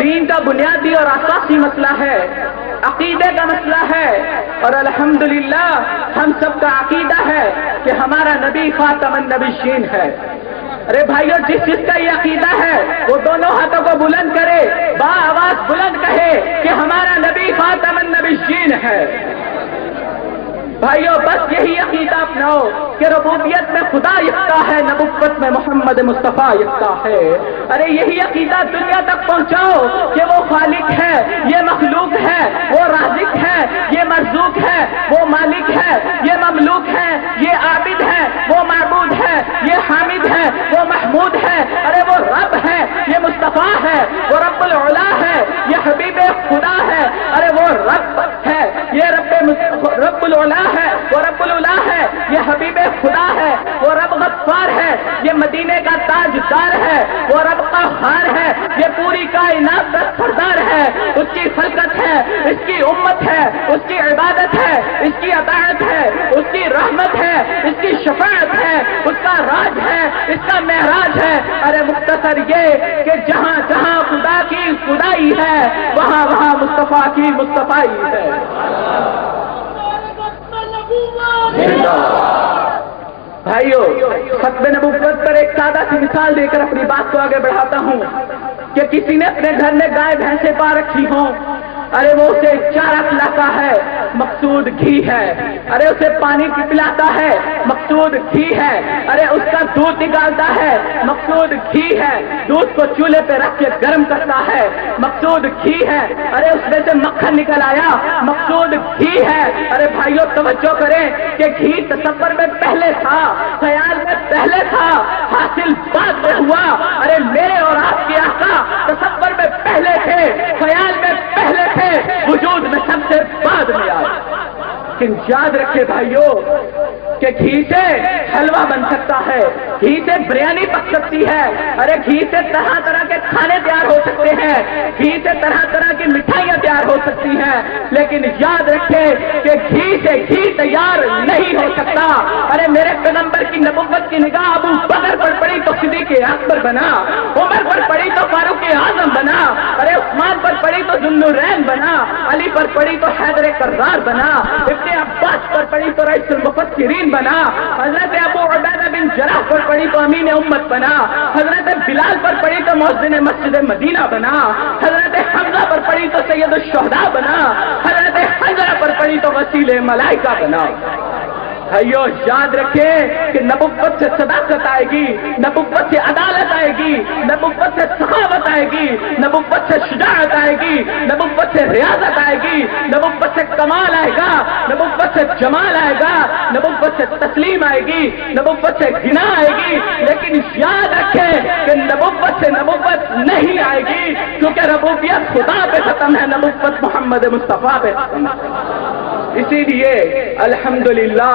دین کا بنیادی اور اساسی مسئلہ ہے، عقیدے کا مسئلہ ہے، اور الحمدللہ ہم سب کا عقیدہ ہے کہ ہمارا نبی خاتم النبیین ہے۔ ارے بھائیو، جس جس کا یہ عقیدہ ہے وہ دونوں ہاتھوں کو بلند کرے، با آواز بلند کہے کہ ہمارا نبی خاتم النبیین ہے۔ بھائیو، بس یہی عقیدہ اپناؤ کہ ربوبیت میں خدا یکتا ہے، نبوت میں محمد مصطفیٰ یکتا ہے۔ ارے یہی عقیدہ دنیا تک پہنچاؤ کہ وہ خالق ہے، یہ مخلوق ہے، وہ رازق ہے، یہ مرزوق ہے، وہ مالک ہے، یہ مملوک ہے، یہ عابد ہے، وہ معبود ہے، یہ حامد ہے، وہ محمود ہے، ارے وہ رب ہے، یہ مصطفیٰ ہے، وہ رب العلا ہے، یہ حبیب خدا ہے، ارے وہ رب ہے، یہ رب العلا ہے، وہ رب العلا ہے، یہ حبیب خدا ہے، وہ رب غفار ہے، یہ مدینے کا تاجدار ہے، وہ رب قہار ہے، یہ پوری کائنات کا سردار ہے، اس کی خلقت ہے، اس کی امت ہے، اس کی عبادت ہے، اس کی اطاعت ہے، اس کی رحمت ہے، اس کی شفاعت ہے، اس کا راج ہے، اس کا معراج ہے۔ ارے مختصر یہ کہ جہاں جہاں خدا کی خدائی ہے وہاں وہاں مصطفیٰ کی مصطفائی ہے۔ بھائیو، ختم نبوت پر ایک سادہ سی مثال دے کر اپنی بات کو آگے بڑھاتا ہوں کہ کسی نے اپنے گھر میں گائے بھینسیں پا رکھی ہوں، ارے وہ اسے چارہ کھلاتا ہے، مقصود گھی ہے، ارے اسے پانی پلاتا ہے، مقصود گھی ہے، ارے اس کا دودھ نکالتا ہے، مقصود گھی ہے، دودھ کو چولہے پہ رکھ کے گرم کرتا ہے، مقصود گھی ہے، ارے اس میں سے مکھن نکل آیا، مقصود گھی ہے۔ ارے بھائیو توجہ کریں کہ گھی تصور میں پہلے تھا، خیال میں پہلے تھا، حاصل بعد میں ہوا۔ ارے میرے اور آپ کے آقا تصور میں پہلے تھے، خیال میں پہلے تھے، وجود میں سب سے بعد میں آئے۔ لیکن یاد رکھے بھائیو کہ گھی سے حلوہ بن سکتا ہے، گھی سے بریانی پک سکتی ہے، ارے گھی سے طرح طرح کے کھانے تیار ہو سکتے ہیں، گھی سے طرح طرح کی مٹھائیاں تیار ہو سکتی ہیں، لیکن یاد رکھے کہ گھی سے گھی تیار نہیں ہو سکتا۔ ارے میرے پیغمبر کی نبوت کی نگاہ ابو بکر پر پڑی تو صدیق اکبر بنا، عمر پر پڑی تو فاروق اعظم بنا، ارے عثمان پر پڑی تو ذوالنورین بنا، علی پر پڑی تو حیدر کرار بنا، ابن عباس پر پڑی تو رئیس المفسرین بنا، حضرت ابو عبیدہ بن جراح پر پڑی تو امین امت بنا، حضرت بلال پر پڑی تو مؤذن مسجد مدینہ بنا، حضرت حمزہ پر پڑی تو سید الشہداء بنا، حضرت حنظلہ پر پڑی تو وسیلہ ملائکہ بنا۔ بھائیو یاد رکھیں کہ نبوت سے صداقت آئے گی، نبوت سے عدالت آئے گی، نبوت سے سخاوت آئے گی، نبوت سے شجاعت آئے گی، نبوت سے ریاضت آئے گی، نبوت سے کمال آئے گا، نبوت سے جمال آئے گا، نبوت سے تسلیم آئے گی، نبوت سے غنا آئے گی۔ لیکن یاد رکھیں کہ نبوت سے نبوت نہیں آئے گی، کیونکہ ربوبیت خدا پہ ختم ہے، نبوت محمد مصطفیٰ پہ ختم ہے۔ اسی لیے الحمدللہ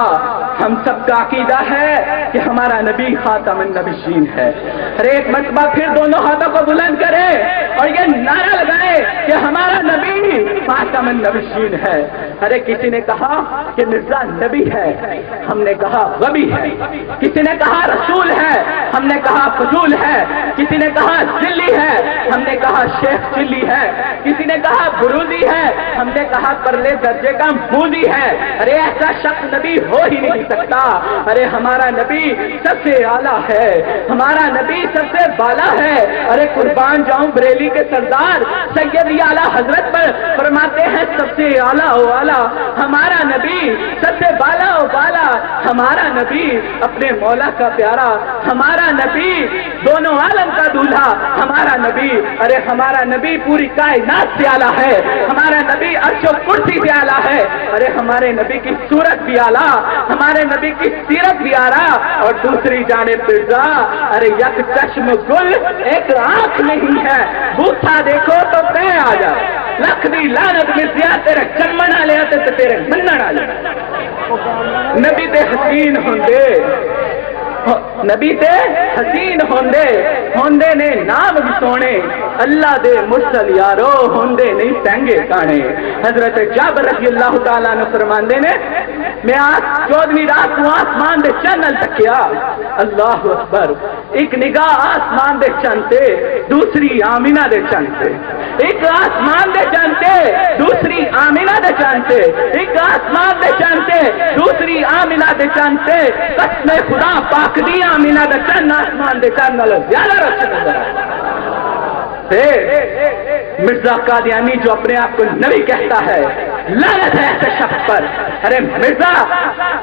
ہم سب کا عقیدہ ہے کہ ہمارا نبی خاتم النبیین ہے۔ ہر ایک مرتبہ پھر دونوں ہاتھوں کو بلند کرے اور یہ نعرہ لگائے کہ ہمارا نبی خاتم النبیین ہے۔ ارے کسی نے کہا کہ مرزا نبی ہے، ہم نے کہا غبی ہے، کسی نے کہا رسول ہے، ہم نے کہا فضول ہے، کسی نے کہا ذلی ہے، ہم نے کہا شیخ ذلی ہے، کسی نے کہا برودی ہے، ہم نے کہا پرلے درجے کا موذی ہے۔ ارے ایسا شخص نبی ہو ہی نہیں سکتا۔ ارے ہمارا نبی سب سے اعلیٰ ہے، ہمارا نبی سب سے بالا ہے۔ ارے قربان جاؤں بریلی کے سردار سید اعلیٰ حضرت پر فرماتے ہیں سب سے اعلیٰ و اعلیٰ ہمارا نبی، سب سے بالا و بالا ہمارا نبی، اپنے مولا کا پیارا ہمارا نبی، دونوں عالم کا دولہا ہمارا نبی۔ ارے ہمارا نبی پوری کائنات سے اعلیٰ ہے، ہمارا نبی عرش و کرسی سے اعلیٰ ہے۔ ارے ہمارے نبی کی صورت بھی اعلیٰ، ہمارے نبی کی سیرت بھی اعلیٰ، اور دوسری جانب مرزا ارے یک چشم گل ایک آنکھ نہیں ہے، بوٹھا دیکھو تو پہ آ جا، لکھ دی لعنت مرزیا تیرے چمنا لیا تیرے مننا لیا۔ نبی دے حسین ہوندے نبی تے حسین ہوندے ہوندے نے نام بھی سونے اللہ دے مرسل یارو ہوندے نہیں سینگے کانے. حضرت جابر رضی اللہ تعالیٰ نے فرماندے نے میں آج 14ویں رات کو آسمان دے چنل تکیا اللہ اکبر ایک نگاہ آسمان دے چنتے دوسری آمینہ دے چنتے ایک آسمان دے چنتے دوسری آمینہ دے چنتے ایک آسمان دے چنتے دوسری آمینہ دے چنتے قسم خدا پاک دی آمینہ دے چن آسمان دے چنل زیادہ رچ مرزا قادیانی جو اپنے آپ کو نبی کہتا ہے لعنت ہے ایسے شخص پر. ارے مرزا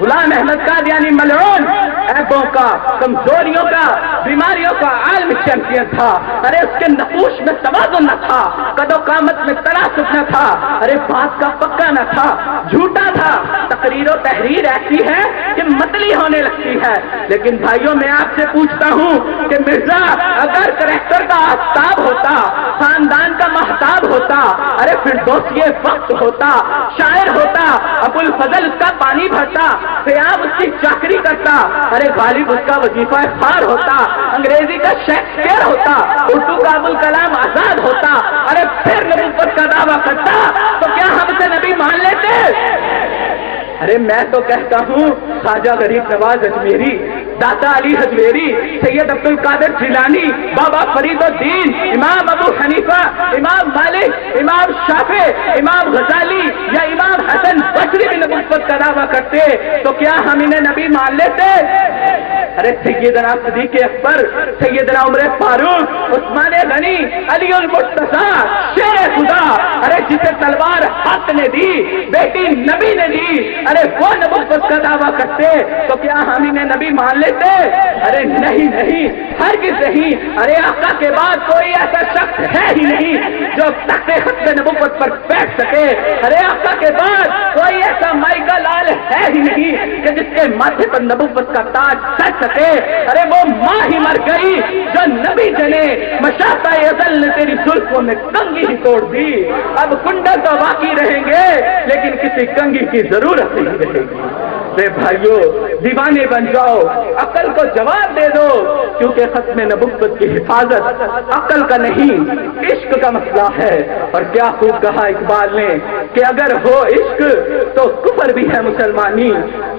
غلام احمد قادیانی ملعون عیبوں کا کمزوریوں کا بیماریوں کا عالم چیمپئن تھا. ارے اس کے نقوش میں توازن نہ تھا قد و قامت میں تناسب نہ تھا. ارے بات کا پکا نہ تھا جھوٹا تھا. تقریر و تحریر ایسی ہے کہ متلی ہونے لگتی ہے. لیکن بھائیوں میں آپ سے پوچھتا ہوں کہ مرزا اگر کریکٹر کا آفتاب ہوتا خاندان کا محتاب ہوتا ارے فردوسی وقت ہوتا شاعر ہوتا ابو الفضل اس کا پانی بھرتا قیام اس کی چاکری کرتا ارے غالب اس کا وظیفہ خار ہوتا انگریزی کا شیکسپیئر ہوتا اردو کا ابو الکلام آزاد ہوتا ارے پھر نبوت کا دعویٰ کرتا تو کیا ہم اسے نبی مان لیتے؟ ارے میں تو کہتا ہوں خواجہ غریب نواز اجمیری داتا علی حجویری سید عبد القادر جیلانی بابا فرید الدین امام ابو حنیفہ امام مالک امام شافعی امام غزالی یا امام حسن بصری بھی نبوت کا دعویٰ کرتے تو کیا ہم انہیں نبی مان لیتے؟ ارے سیدنا صدیق اکبر سیدنا عمر فاروق عثمان غنی علی المرتضیٰ شیر خدا ارے جسے تلوار حق نے دی بیٹی نبی نے دی ارے وہ نبوت کا دعویٰ کرتے تو کیا ہم انہیں نبی مان لیتے؟ ارے نہیں نہیں ہرگز نہیں. ارے آقا کے بعد کوئی ایسا شخص ہے ہی نہیں جو تخت ختم نبوت پر بیٹھ سکے. ارے آقا کے بعد کوئی ایسا مائی کا لال ہے ہی نہیں کہ جس کے ماتھے پر نبوت کا تاج سج سکے. ارے وہ ماں ہی مر گئی جو نبی جنے مشاطہ ازل نے تیری زلفوں میں کنگھی ہی توڑ دی. اب کنڈل تو باقی رہیں گے لیکن کسی کنگھی کی ضرورت نہیں رہے گی. اے بھائیو دیوانے بن جاؤ عقل کو جواب دے دو کیونکہ ختم نبوت کی حفاظت عقل کا نہیں عشق کا مسئلہ ہے. اور کیا خوب کہا اقبال نے کہ اگر ہو عشق تو کفر بھی ہے مسلمانی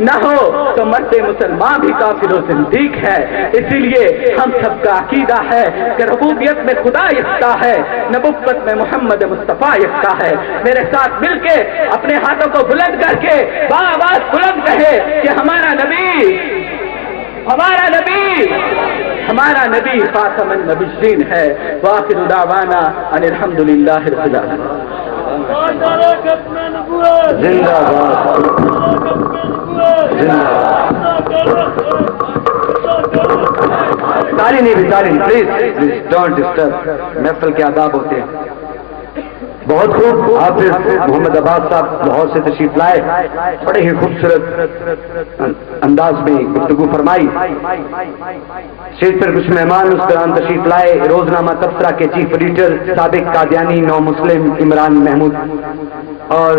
نہ ہو تو مرتے مسلمان بھی کافر و زندیق ہے. اسی لیے ہم سب کا عقیدہ ہے کہ ربوبیت میں خدا یکتا ہے نبوت میں محمد مصطفیٰ یکتا ہے. میرے ساتھ مل کے اپنے ہاتھوں کو بلند کر کے بآواز بلند کہے کہ ہمارا نبی خاتم النبیین ہے. وآخر دعوانا ان الحمدللہ رب العالمین. زندہ باد تالی نہیں بھی تالی پلیز ڈونٹ ڈسٹرب محفل کے آداب ہوتے ہیں. بہت خوب حافظ محمد عباس صاحب لاہور سے تشریف لائے بڑے ہی خوبصورت انداز میں گفتگو فرمائی. اسٹیج پر کچھ مہمان اس دوران تشریف لائے روزنامہ تبصرہ کے چیف ایڈیٹر سابق قادیانی نو مسلم عمران محمود اور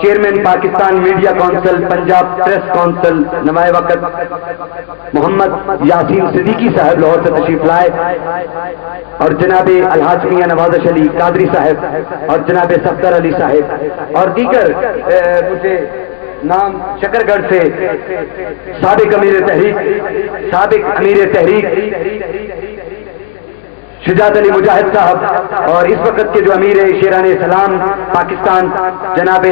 chairman Pakistan media council Punjab press council نمائے وقت محمد یاسین صدیقی صاحب لاہور سے تشریف لائے اور جناب الحاج میاں نوازش علی قادری صاحب اور جناب صفدر علی صاحب اور دیگر مجھے نام شکر گڑھ سے سابق امیر تحریک شجاعت علی مجاہد صاحب اور اس وقت کے جو امیر شیران اسلام پاکستان جناب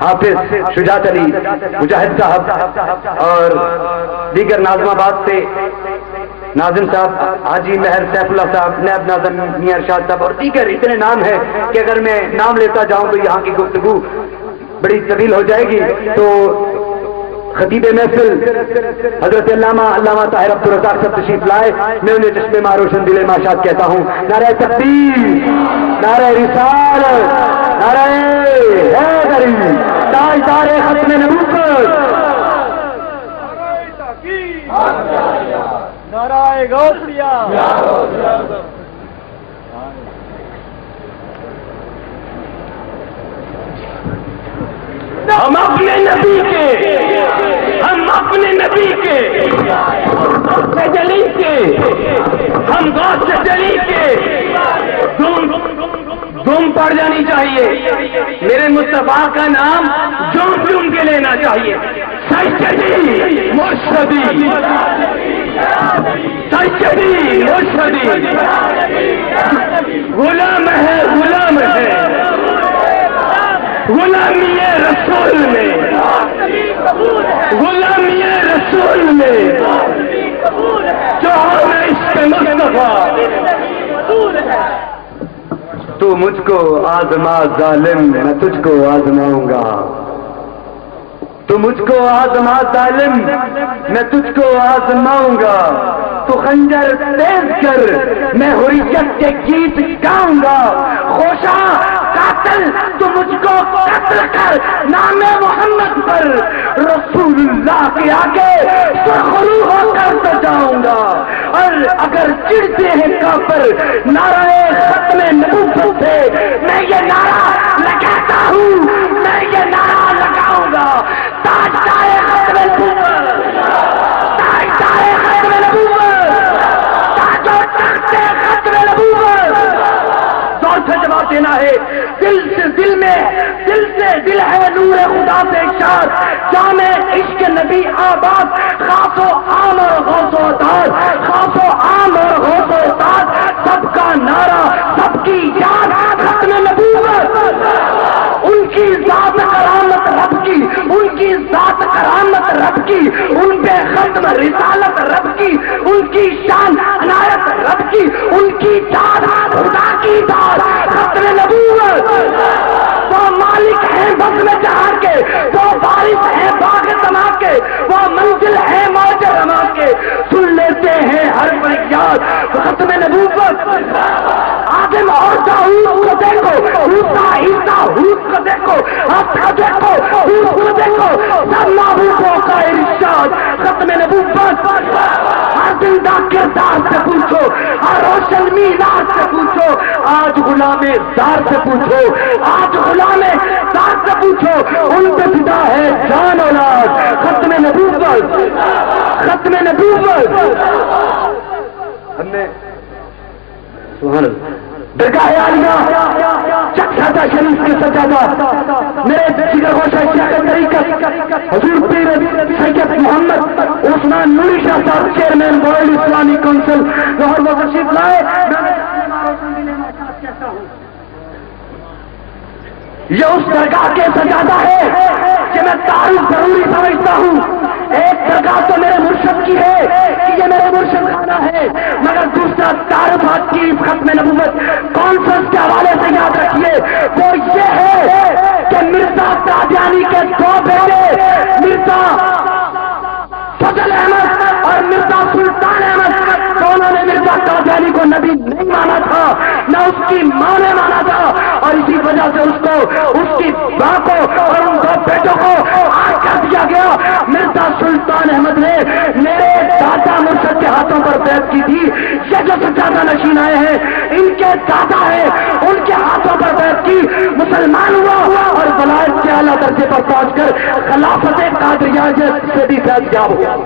حافظ شجاعت علی مجاہد صاحب اور دیگر ناظم آباد سے ناظم صاحب حاجی مہر سیف اللہ صاحب نیب ناظم میاں ارشاد صاحب اور دیگر اتنے نام ہیں کہ اگر میں نام لیتا جاؤں تو یہاں کی گفتگو بڑی طویل ہو جائے گی. تو خطیب محفل حضرت علامہ طاہر عبدالرزاق صاحب تشریف لائے. میں انہیں چشمے ماں روشن دل ماشاد کہتا ہوں. نعرہ تکبیر، نعرہ رسالت، نعرہ حیدری، تاجدار ختم نبوت، نعرہ غوثیہ. ہم اپنے نبی کے، ہم اپنے نبی کے جلی کے ہم غوث جلی کے دم پڑ جانی چاہیے. میرے مصطفیٰ کا نام جوم جوم کے لینا چاہیے. سیدی مرشدی سیدی مرشدی غلام ہے غلام ہے غلامی رسول میں غلامی رسول میں جو ہمیں عشق مصطفیٰ. تو مجھ کو آزما ظالم میں تجھ کو آزماؤں گا. تو مجھ کو آزما ظالم میں تجھ کو آزماؤں گا. تو خنجر تیز کر میں حریت کے گیت گاؤں گا. خوشا قاتل تو مجھ کو قتل کر نام محمد پر رسول اللہ کے آگے سرخرو ہو کر تو جاؤں گا. اور اگر چڑھتے ہیں کافر نعرہ ختم نبوت سے میں یہ نعرہ لگاتا ہوں میں یہ نعرہ لگاؤں گا. تاج دار ختم نبوت تاج دار ختم نبوت تاج و تخت ختم نبوت. زور سے جواب دینا ہے. دل سے دل میں دل سے دل ہے نور خدا سے ارشاد جامع عشق نبی آباد خاص و عام اور غوث و اطاعت خاص و عام اور غوث و اطاعت سب کا نعرہ سب کی یاد ختم نبوت. ان کی ذات کرامت رب کی ان کی ذات کرامت رب کی ان پہ ختم رسالت رب کی ان کی شان عنایت رب کی ان کی داد خدا کی داد ختم نبوت. وہ مالک ہیں بزم جہاں کے وہ وارث ہیں باغ سما کے وہ منزل ہے موج رما کے سن لیتے ہیں ہر فریاد ختم نبوت. آدم اور داؤد کو دیکھو موسیٰ عیسیٰ ہود کو دیکھو حق کو دیکھو ہود کو دیکھو سب محبوبوں کا ارشاد ختم نبوت. ہر زندہ کردار سے پوچھو ہر روشن میلاد سے پوچھو آج غلام دار سے پوچھو آج غلام دار سے پوچھو ان پہ فدا ہے جان اولاد ختم نبوت ختم نبوت. ہم نے سبحان اللہ درگاہ عالیہ چکسادہ شریف کے سجادہ میرے جگر گوشہ شیخ طریقت حضور پیر سید محمد عثمان نوری شاہ صاحب چیئرمین ورلڈ اسلامی کونسل لاہور میں تشریف لائے. یہ اس درگاہ کے سجادہ ہے کہ میں تعریف ضروری سمجھتا ہوں. ایک درگاہ تو میرے مرشد کی ہے کہ یہ میرے مرشد خانہ ہے مگر دوسرا تعارفات کی ختم نبوت کانفرنس کے حوالے سے یاد رکھیے وہ یہ ہے کہ مرزا قادیانی کے دو بیٹے مرزا فضل احمد اور مرزا سلطان احمد دونوں نے مرزا قادیانی کو نبی نہیں مانا تھا نہ اس کی ماں نے مانا تھا اور اسی وجہ سے اس کو اس کی ماں کو اور ان دو بیٹوں کو آگ کر دیا گیا. مرزا سلطان احمد نے میرے دادا مرشد کے ہاتھوں پر بیعت کی تھی. یہ جو سجادہ نشین آئے ہیں ان کے دادا ہیں ان کے ہاتھوں پر بیعت کی مسلمان ہوا اور ولایت کے اعلیٰ درجے پر پہنچ کر خلافت قادریہ سے بھی فیض یاب ہوا.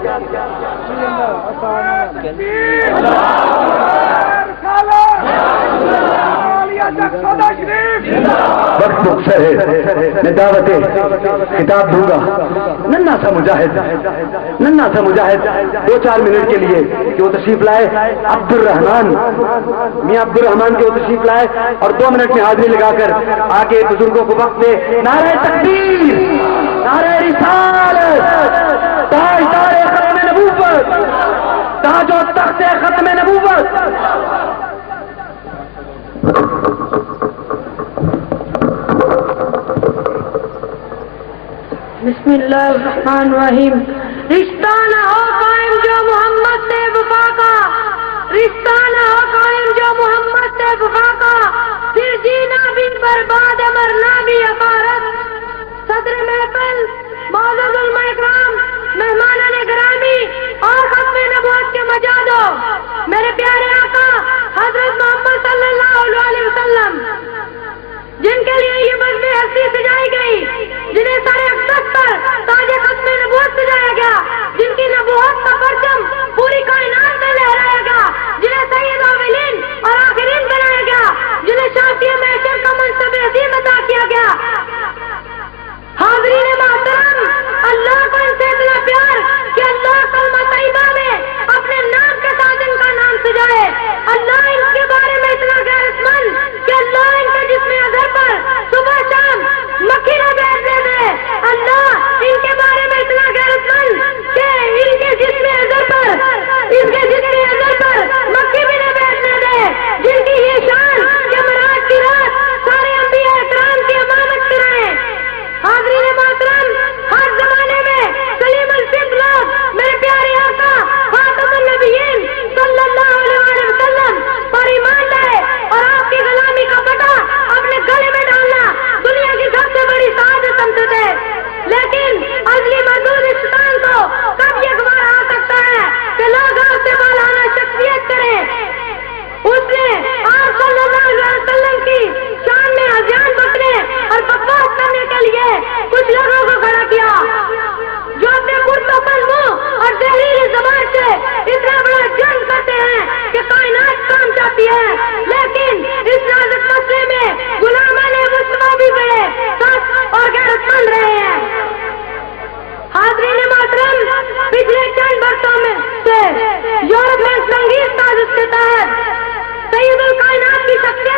وقت مختصر ہے میں دعوت کتاب دوں گا. ننھا سا مجاہد 2-4 منٹ کے لیے کہ وہ تشریف لائے عبد الرحمان میاں عبد الرحمان کے وہ تشریف لائے اور 2 منٹ میں حاضری لگا کر آگے بزرگوں کو وقت دے. نعرہ تکبیر نعرہ رسالت تاجدار ختم نبوت تاج و تخت ختم نبوت. بسم اللہ الرحمن الرحیم. رشتہ نہ ہو قائم جو محمد سے وفا کا رشتہ نہ ہو قائم جو محمد سے وفا کا پھر جینا بھی برباد مرنا بھی عبارت. صدر محفل معزز علماء اکرام مہمانان گرامی اور ختم نبوت کے مجادو میرے پیارے آقا حضرت محمد صلی اللہ علیہ وسلم جن کے لیے یہ مجمع ہستی سجائی گئی جنہیں سارے اقدس پر تاج ختم نبوت سجایا گیا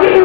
3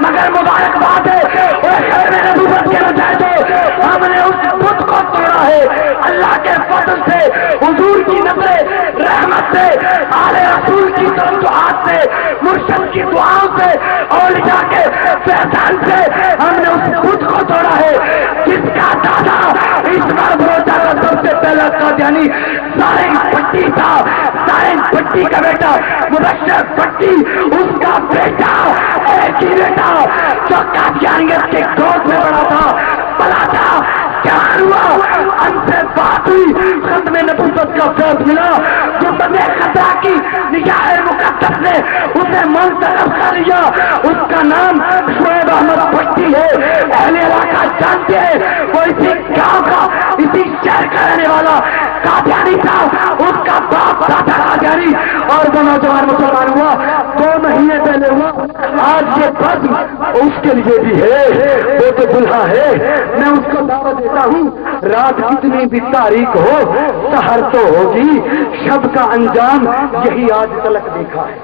مگر مبارکباد ہے خیر نبوت کے مجاہدوں، ہم نے اس بت کو توڑا ہے اللہ کے فضل سے، حضور کی نظر رحمت سے، آل رسول کی توجہات سے، مرشد کی دعاؤں سے، اولیاء کے فیضان سے ہم نے اس بت کو توڑا ہے جس کا دادا اس بار بروچہ کا سب سے پہلا قادیانی سارنگ پٹی تھا، سارنگ پٹی کا بیٹا مبشر پٹی، اس کا بیٹا ایک ہی بیٹا جو قادیانیت کے گود میں بڑا تھا، بڑا تھا، جان ہوا، ہم سے بات ہوئی، ختم نبوت کا فیض ملا، جو بندے خطرہ کی نگاہ مقدس نے اسے منتخب کر لیا، اس کا نام شعیب احمد پٹی ہے، اہل علاقہ جانتے ہیں، وہ اسی گاؤں کا، اسی شہر کا رہنے والا قادیانی تھا، اس کا باپ دادا قادیانی، اور وہ نوجوان مسلمان ہوا 2 مہینے پہلے ہوا، آج یہ بزم اس کے لیے بھی ہے، وہ تو دلہا ہے، میں اس کو دعوت دیتا ہوں، رات کتنی بھی تاریک ہو سحر تو ہوگی، شب کا انجام یہی آج تلک دیکھا ہے،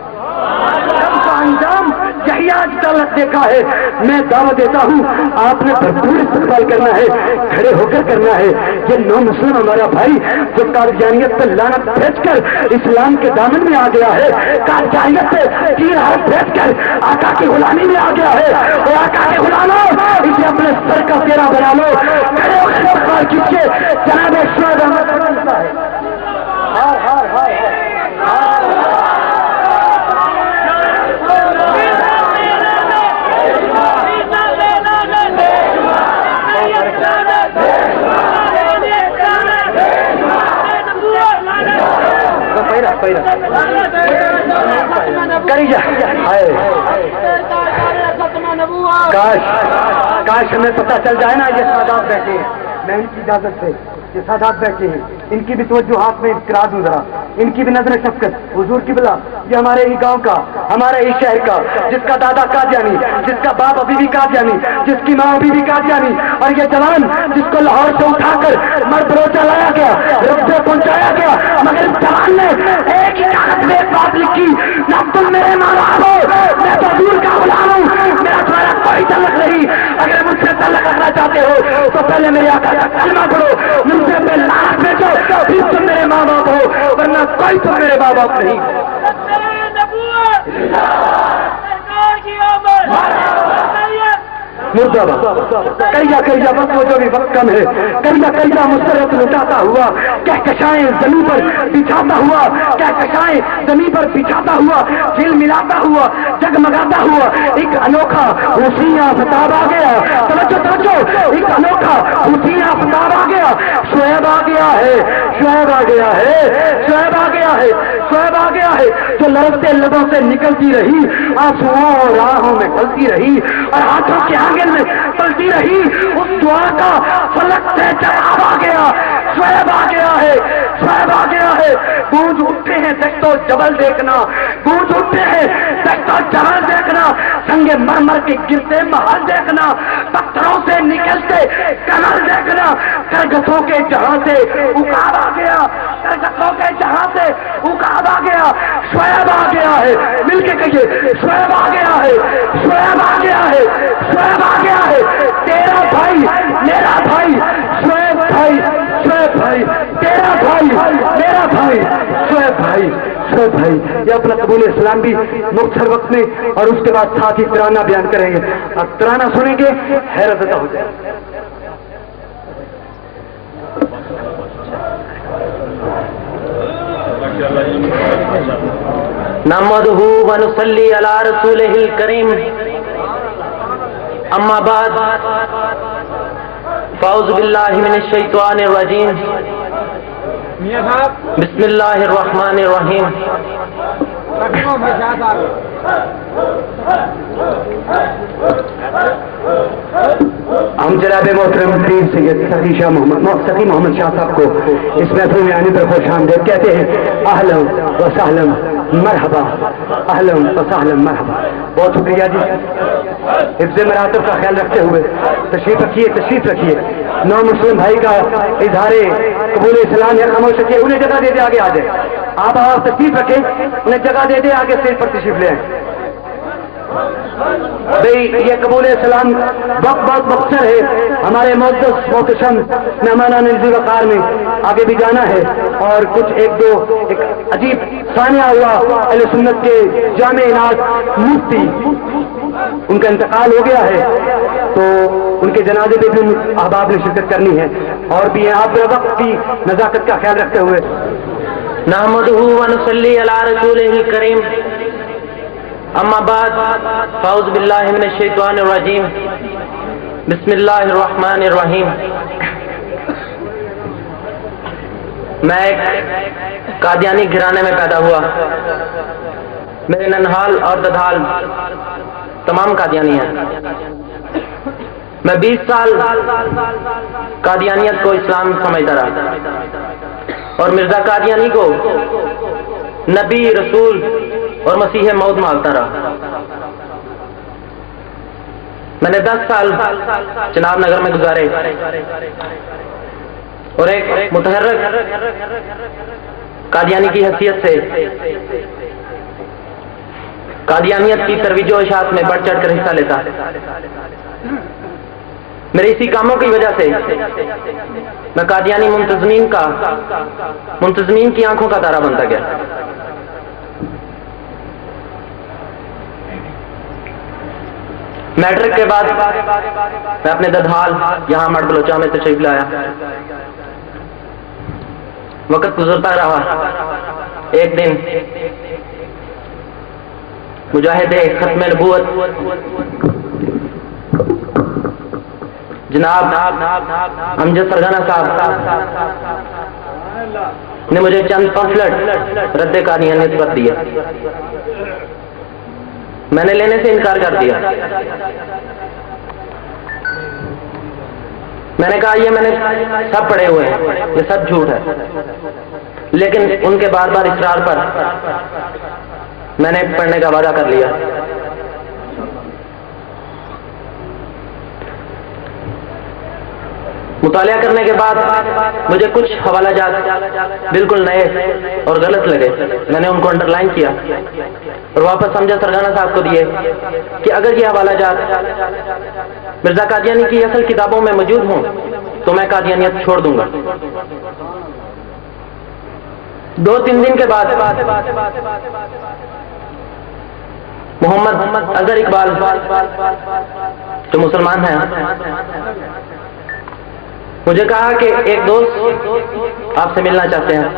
شب کا انجام یہی آج تلک دیکھا ہے، میں دعوت دیتا ہوں، آپ نے بھرپور استقبال کرنا ہے، کھڑے ہو کر کرنا ہے، یہ نو مسلم ہمارا بھائی جو قادیانیت پر لعنت بھیج کر اسلام کے دامن میں آ گیا ہے، قادیانیت سے تیر حرف بھیج کر آقا کی غلامی میں آ گیا ہے، اور آقا کے غلاموں اسے اپنے سر کا پھیرا بنا لو، کھڑے ہو کر استقبال کیجیے جناب شعیب احمد صاحب۔ کاش ہمیں پتہ چل جائے نا، یہ سادات بیٹھے ہیں، میں ان کی اجازت سے یہ سادات بیٹھے ہیں، ان کی بھی توجہات میں کرا دوں ذرا، ان کی بھی نظر شفقت، حضور کی بلا، یہ ہمارے ہی گاؤں کا، ہمارے ہی شہر کا، جس کا دادا قادیانی، جس کا باپ ابھی بھی قادیانی، جس کی ماں ابھی بھی قادیانی، اور یہ جوان جس کو لاہور سے اٹھا کر مرد روچہ لایا گیا، رقبے پہنچایا گیا، مگر اس جوان نے ایک ہی کاغذ میں ایک بات لکھی، نہ تم میرے ماں باپ ہو، میں تو حضور کا غلام ہوں، میرا تمہارا کوئی تعلق نہیں، اگر مجھ سے تعلق رکھنا چاہتے ہو تو پہلے میرے آقا کا کلمہ پڑھو، مجھ سے اپنے لعنت بھیجو، پھر تم میرے ماں باپ ہو، ورنہ کوئی تم میرے ماں باپ نہیں۔ کیا وقت وہ جو بھی وقت کم ہے، کیا مسرت لٹاتا ہوا، کہکشائیں زمین پر بچھاتا ہوا، کہکشائیں زمین پر بچھاتا ہوا، جل ملاتا ہوا، جگمگاتا ہوا، ایک انوکھا حسین آفتاب آ گیا، توجہ، ایک انوکھا حسین آفتاب آ گیا، شعیب آ گیا ہے، شعیب آ گیا ہے، شعیب آ گیا ہے، شعیب آ گیا ہے، جو لڑکتے لبوں سے نکلتی رہی، آنسوؤں اور راہوں میں ڈلتی رہی، اور ہاتھوں کے آنگن میں پلتی رہی، اس دعا کا فلک سے جواب آ گیا، شعیب آ گیا ہے، شعیب آ گیا ہے، گونج اٹھتے ہیں دشت و جبل دیکھنا، گونج اٹھتے ہیں دشت و جبل دیکھنا، سنگ مرمر کے گرتے محل دیکھنا، پتھروں سے نکلتے کنل دیکھنا، کرگسوں کے جہاں سے عقاب آ گیا، کرگسوں کے جہاں سے عقاب آ گیا، شعیب آ گیا ہے، مل کے کہیے شعیب آ گیا ہے، شعیب آ گیا ہے، شعیب آ گیا ہے، تیرا بھائی میرا بھائی، شعیب بھائی، شعیب بھائی، تیرا بھائی میرا بھائی، شعیب بھائی، شعیب بھائی، یہ اپنا قبول اسلام بھی مختصر وقت میں اور اس کے بعد ساتھ ہی ترانہ بیان کریں گے، اور ترانہ سنیں گے حیرت زدہ ہو جائے۔ نحمدہ ونصلی علی رسولہ الکریم، اما بعد، فاعوذ باللہ من الشیطان الرجیم، بسم اللہ الرحمن الرحیم۔ ہم جناب محترم پیر سید سخی محمد شاہ صاحب کو اس محفل میں آنے پر خوش آمدید کہتے ہیں، اہلا و سہلا مرحبا، اہلا و سہلا مرحبا۔ بہت شکریہ جی، حفظ مراتب کا خیال رکھتے ہوئے تشریف رکھیے، نو مسلم بھائی کا اظہار قبول اسلام یا خاموش رکھیے، انہیں جگہ دے دے، آگے آ جائے، آپ تشریف رکھیں، انہیں جگہ دے دے، آگے اسٹیج پر تشریف لے آئیں۔ بھئی یہ قبول اسلام وقت بہت مختصر ہے. ہمارے معزز محتشم مہمانان عزیز وقار میں آگے بھی جانا ہے اور کچھ ایک عجیب ثانیہ ہوا. اہل سنت کے جامع ناز مفتی ان کا انتقال ہو گیا ہے تو ان کے جنازے پہ بھی احباب نے شرکت کرنی ہے اور بھی آپ وقت کی نزاکت کا خیال رکھتے ہوئے نحمدہ ونصلی علی رسولہ الکریم اما بعد فاعوذ باللہ من الشیطان الرجیم بسم اللہ الرحمن الرحیم. میں ایک قادیانی گھرانے میں پیدا ہوا. میرے ننہال اور ددھال تمام قادیانی ہیں. میں 20 سال قادیانیت کو اسلام سمجھتا رہا اور مرزا قادیانی کو نبی رسول اور مسیح موعود مانتا رہا. میں نے 10 سال چناب نگر میں گزارے اور ایک متحرک قادیانی کی حیثیت سے قادیانیت کی ترویج و اشاعت میں بڑھ چڑھ کر حصہ لیتا. میرے اسی کاموں کی وجہ سے میں قادیانی منتظمین کی آنکھوں کا تارا بنتا گیا. میٹرک کے بعد میں اپنے ددھال یہاں مڑ بلوچا میں تشریف لایا. وقت گزرتا رہا. ایک دن مجاہد ختم نبوت جناب امجد سرگانہ صاحب نے مجھے چند پمفلٹ رد قادیانیت پر دیے. میں نے لینے سے انکار کر دیا. میں نے کہا یہ میں نے سب پڑھے ہوئے ہیں, یہ سب جھوٹ ہے. لیکن ان کے بار بار اصرار پر میں نے پڑھنے کا وعدہ کر لیا. مطالعہ کرنے کے بعد مجھے کچھ حوالہ جات بالکل نئے اور غلط لگے. میں نے ان کو انڈر لائن کیا اور واپس امجد سرگانہ صاحب کو دیے کہ اگر یہ حوالہ جات مرزا قادیانی کی اصل کتابوں میں موجود ہوں تو میں قادیانیت چھوڑ دوں گا. 2-3 دن کے بعد محمد اظہر اقبال جو مسلمان ہیں مجھے کہا کہ ایک دوست آپ سے ملنا چاہتے ہیں.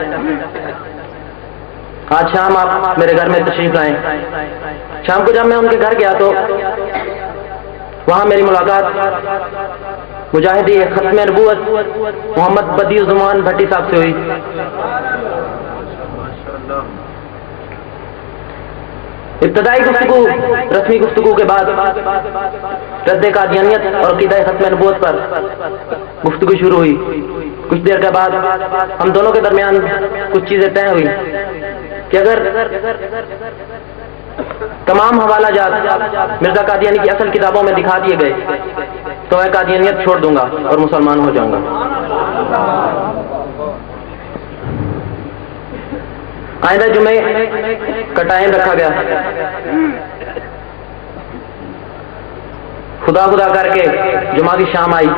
آج شام آپ میرے گھر میں تشریف لائیں. شام کو جب میں ان کے گھر گیا تو وہاں میری ملاقات مجاہدی ختم نبوت محمد بدیع الزمان بھٹی صاحب سے ہوئی. ابتدائی گفتگو رسمی گفتگو کے بعد رد قادیانیت اور عقیدہ ختم نبوت پر گفتگو شروع ہوئی. کچھ دیر کے بعد ہم دونوں کے درمیان کچھ چیزیں طے ہوئی کہ اگر تمام حوالہ جات مرزا قادیانی کی اصل کتابوں میں دکھا دیے گئے تو میں قادیانیت چھوڑ دوں گا اور مسلمان ہو جاؤں گا. آئندہ جمعے کا ٹائم رکھا گیا. خدا کر کے جمعہ کی شام آئی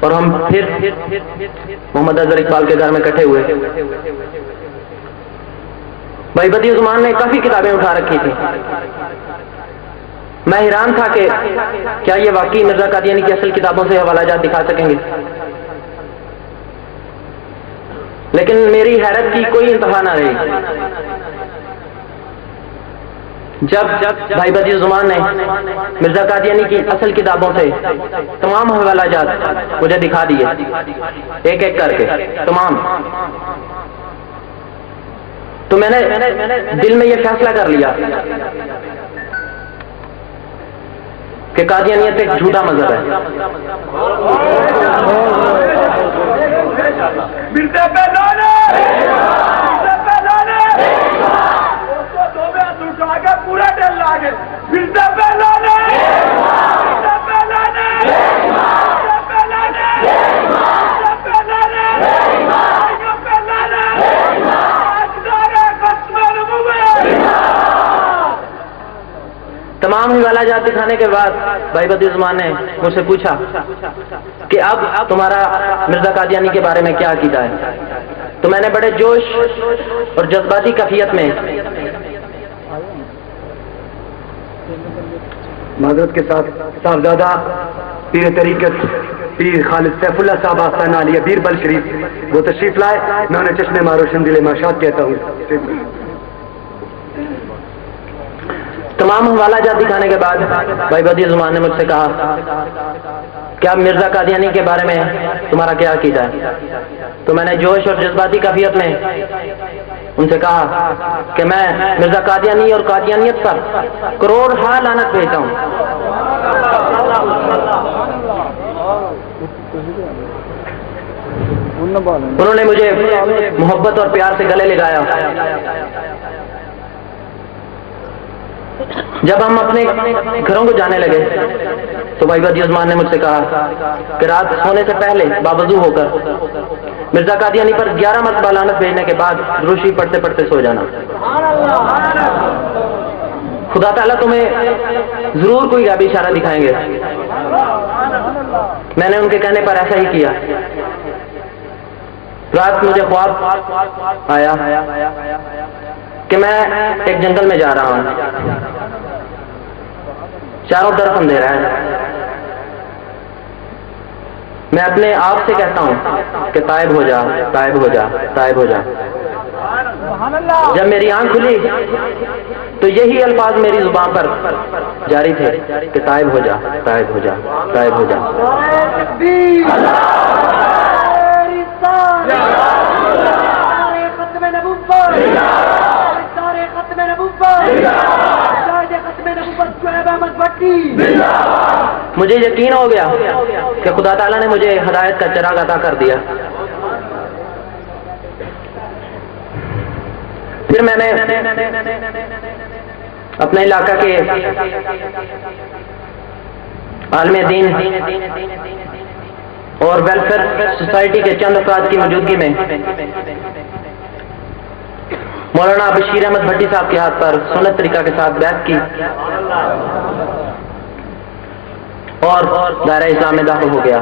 اور ہم پھر محمد اظہر اقبال کے گھر میں اکٹھے ہوئے. بھائی بدیع الزمان نے کافی کتابیں اٹھا رکھی تھی. میں حیران تھا کہ کیا یہ واقعی مرزا قادیانی کی اصل کتابوں سے حوالہ جات دکھا سکیں گے. لیکن میری حیرت کی کوئی انتہا نہ رہی جب بھائی بدیع الزمان نے مرزا قادیانی کی اصل کتابوں سے تمام حوالہ جات مجھے دکھا دیے ایک ایک کر کے تمام. تو میں نے دل میں یہ فیصلہ کر لیا کہ قادیانیت ایک جھوٹا مذہب ہے. پورا دل لاگے تمام ہی والا جات دکھانے کے بعد بھائی بدی عثمان نے مجھ سے پوچھا کہ اب تمہارا مرزا قادیانی کے بارے میں کیا عقیدہ ہے؟ تو میں نے بڑے جوش اور جذباتی کیفیت میں معذرت کے ساتھ صاحبزادہ پیر طریقت پیر خالد سیف اللہ صاحب آستانہ علیہ بیربل شریف وہ تشریف لائے، میں انہیں چشم ماروشن دل ماشاد کہتا ہوں۔ تمام حوالہ جات دکھانے کے بعد بھائی بدی عثمان نے مجھ سے کہا کہ اب مرزا قادیانی کے بارے میں تمہارا کیا عقیدہ ہے؟ تو میں نے جوش اور جذباتی کیفیت میں ان سے کہا کہ میں مرزا قادیانی اور قادیانیت پر کروڑ ہا لعنت بھیجتا ہوں۔ انہوں نے مجھے محبت اور پیار سے گلے لگایا۔ جب ہم اپنے گھروں کو جانے لگے تو بھائی بدی عثمان نے مجھ سے کہا کہ رات سونے سے پہلے باوضو ہو کر مرزا قادیانی پر 11 مرتبہ لعنت بھیجنے کے بعد روشی پڑھتے پڑھتے سو جانا۔ خدا تعالیٰ تمہیں ضرور کوئی غیبی اشارہ دکھائیں گے۔ میں نے ان کے کہنے پر ایسا ہی کیا۔ رات مجھے خواب آیا کہ میں ایک جنگل میں جا رہا ہوں، چاروں طرف اندھیرا ہے۔ میں اپنے آپ سے کہتا ہوں کہ تائب ہو جا، تائب ہو جا، تائب ہو جا۔ جب میری آنکھ کھلی تو یہی الفاظ میری زبان پر جاری تھے کہ تائب ہو جا، تائب ہو جا، تائب ہو جا۔ مجھے یقین ہو گیا کہ خدا تعالیٰ نے مجھے ہدایت کا چراغ عطا کر دیا۔ پھر میں نے اپنے علاقہ کے عالم دین اور ویلفیئر سوسائٹی کے چند افراد کی موجودگی میں مولانا بشیر احمد بھٹی صاحب کے ہاتھ پر سنت طریقہ کے ساتھ بیعت کی اور دائرہ اسلام میں داخل ہو گیا۔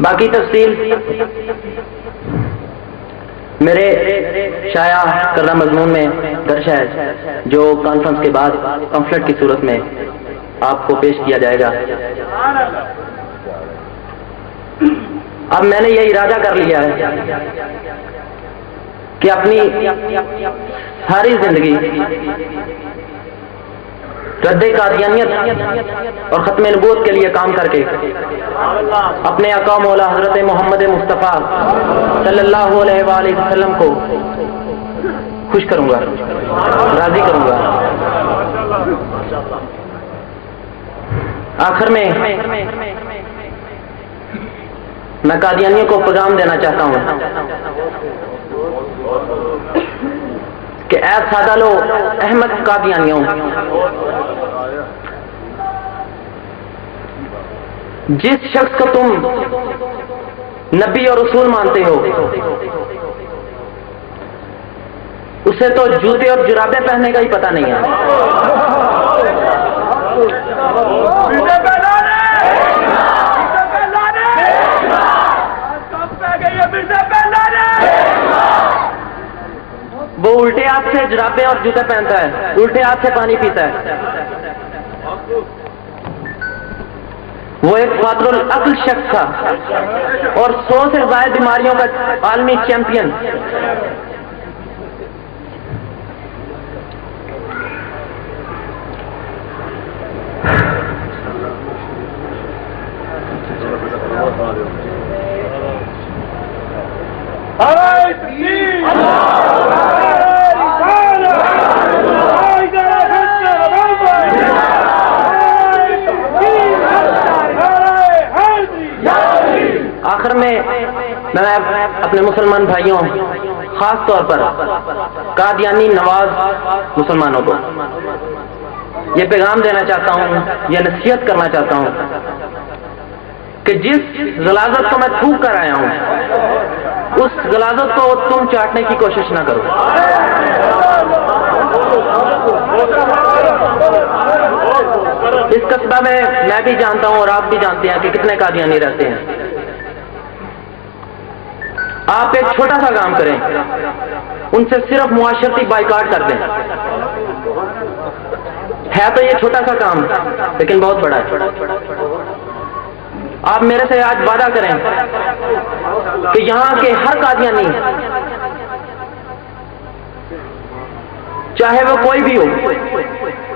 باقی تفصیل میرے شائع کردہ مضمون میں درج ہے، جو کانفرنس کے بعد پمفلٹ کی صورت میں آپ کو پیش کیا جائے گا۔ اب میں نے یہ ارادہ کر لیا ہے کہ اپنی ساری زندگی رد قادیانیت اور ختم نبوت کے لیے کام کر کے اپنے آقا مولا حضرت محمد مصطفیٰ صلی اللہ علیہ وآلہ وسلم کو خوش کروں گا، راضی کروں گا۔ آخر میں میں قادیانیوں کو پیغام دینا چاہتا ہوں کہ اے سادہ لو احمد قادیانیوں، جس شخص کو تم نبی اور رسول مانتے ہو اسے تو جوتے اور جرابیں پہننے کا ہی پتہ نہیں ہے۔ وہ الٹے ہاتھ سے جرابیں اور جوتے پہنتا ہے، الٹے ہاتھ سے پانی پیتا ہے۔ وہ ایک فاتر العقل شخص تھا اور 100 سے زائد بیماریوں کا عالمی چیمپئن۔ آخر میں میں اپنے مسلمان بھائیوں خاص طور پر قادیانی نواز مسلمانوں کو یہ پیغام دینا چاہتا ہوں، یہ نصیحت کرنا چاہتا ہوں کہ جس غلاظت کو میں تھوک کر آیا ہوں اس غلاظت کو تم چاٹنے کی کوشش نہ کرو۔ اس قصبہ میں بھی جانتا ہوں اور آپ بھی جانتے ہیں کہ کتنے قادیانی رہتے ہیں۔ آپ ایک چھوٹا سا کام کریں، ان سے صرف معاشرتی بائیکاٹ کر دیں۔ ہے تو یہ چھوٹا سا کام لیکن بہت بڑا ہے۔ آپ میرے سے آج وعدہ کریں کہ یہاں کے ہر قادیانی، چاہے وہ کوئی بھی ہو،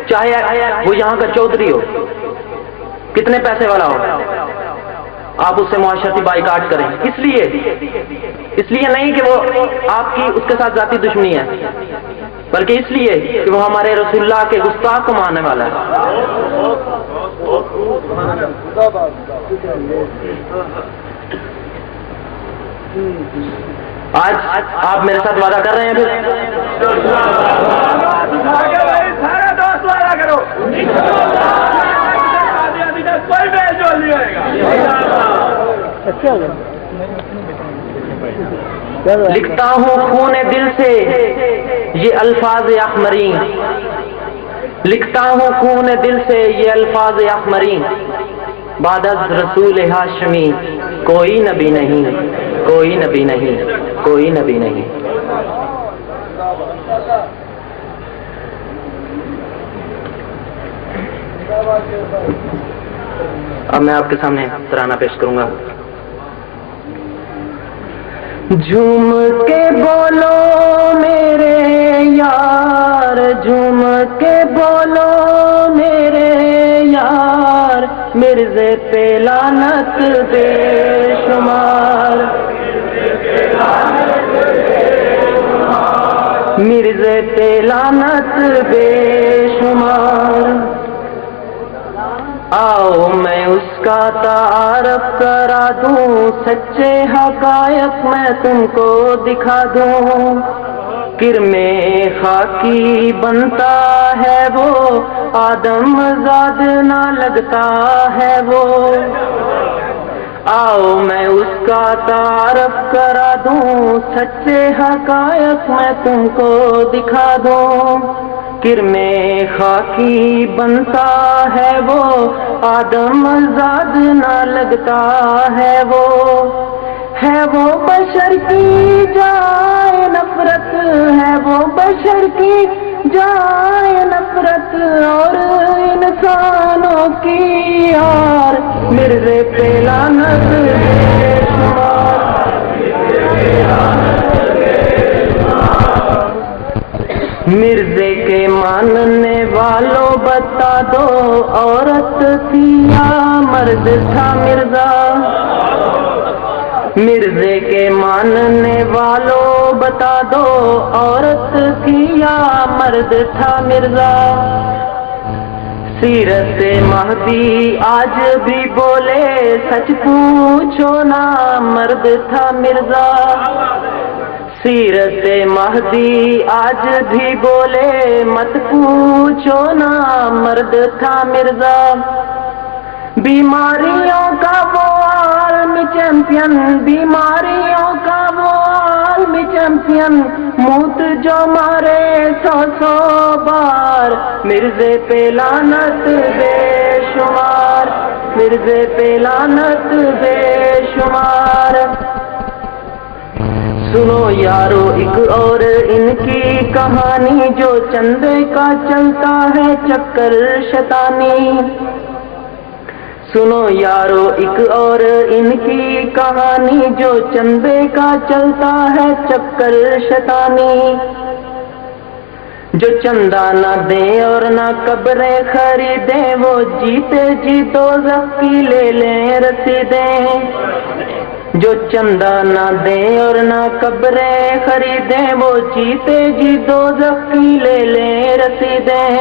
چاہے وہ یہاں کا چودھری ہو، کتنے پیسے والا ہو، آپ اس سے معاشرتی بائیکاٹ کریں۔ اس لیے نہیں کہ وہ آپ کی اس کے ساتھ ذاتی دشمنی ہے، بلکہ اس لیے کہ وہ ہمارے رسول اللہ کے گستاخ کو ماننے والا ہے۔ آج آپ میرے ساتھ وعدہ کر رہے ہیں سارے دوست وعدہ کرو، کوئی بے جول نہیں ہوئے گا۔ لکھتا ہوں خون دل سے یہ الفاظ احمری، لکھتا ہوں خون دل سے یہ الفاظ احمری، بعد از رسول ہاشمی کوئی نبی نہیں، کوئی نبی نہیں، کوئی نبی نہیں۔ اب میں آپ کے سامنے ترانہ پیش کروں گا۔ جھوم کے بولو میرے یار، جھوم کے بولو میرے یار، مرزے پہ لعنت بے شمار، مرزے پہ لعنت بے شمار۔ آؤ میں اس کا تعارف کرا دوں، سچے حقائق میں تم کو دکھا دوں۔ کرم خاکی بنتا ہے وہ، آدم زاد نہ لگتا ہے وہ۔ آؤ میں اس کا تعارف کرا دوں، سچے حقائق میں تم کو دکھا دوں۔ کرم خاکی بنتا ہے وہ، آدم زاد نہ لگتا ہے وہ۔ ہے وہ بشر کی جائے نفرت، ہے وہ بشر کی جائے نفرت، اور انسانوں کی یار، مرزے پہ لعنت بے شمار۔ مرزے کے ماننے والوں بتا دو، عورت تھی یا مرد تھا مرزا؟ مرزے کے ماننے والوں بتا دو، عورت تھی یا مرد تھا مرزا؟ سیرت مہدی آج بھی بولے، سچ پوچھو نا مرد تھا مرزا؟ سیرت مہدی آج بھی بولے، مت پوچھو نا مرد تھا مرزا؟ بیماریوں کا وہ عالمی چیمپئن، بیماریوں کا وہ عالمی چیمپئن، موت جو مارے 100 بار، مرزے پہ لعنت بے شمار، مرزے پہ لعنت بے شمار۔ سنو یارو ایک اور ان کی کہانی، جو چندے کا چلتا ہے چکر شیطانی۔ سنو یارو ایک اور ان کی کہانی، جو چندے کا چلتا ہے چکر شیطانی۔ جو چندہ نہ دیں اور نہ قبریں خریدیں، وہ جیتے جی دوزخ کی لے لیں رسیدیں۔ جو چندہ نہ دیں اور نہ قبریں خریدیں، وہ جیتے جی دوزخ کی لے لیں رسیدیں۔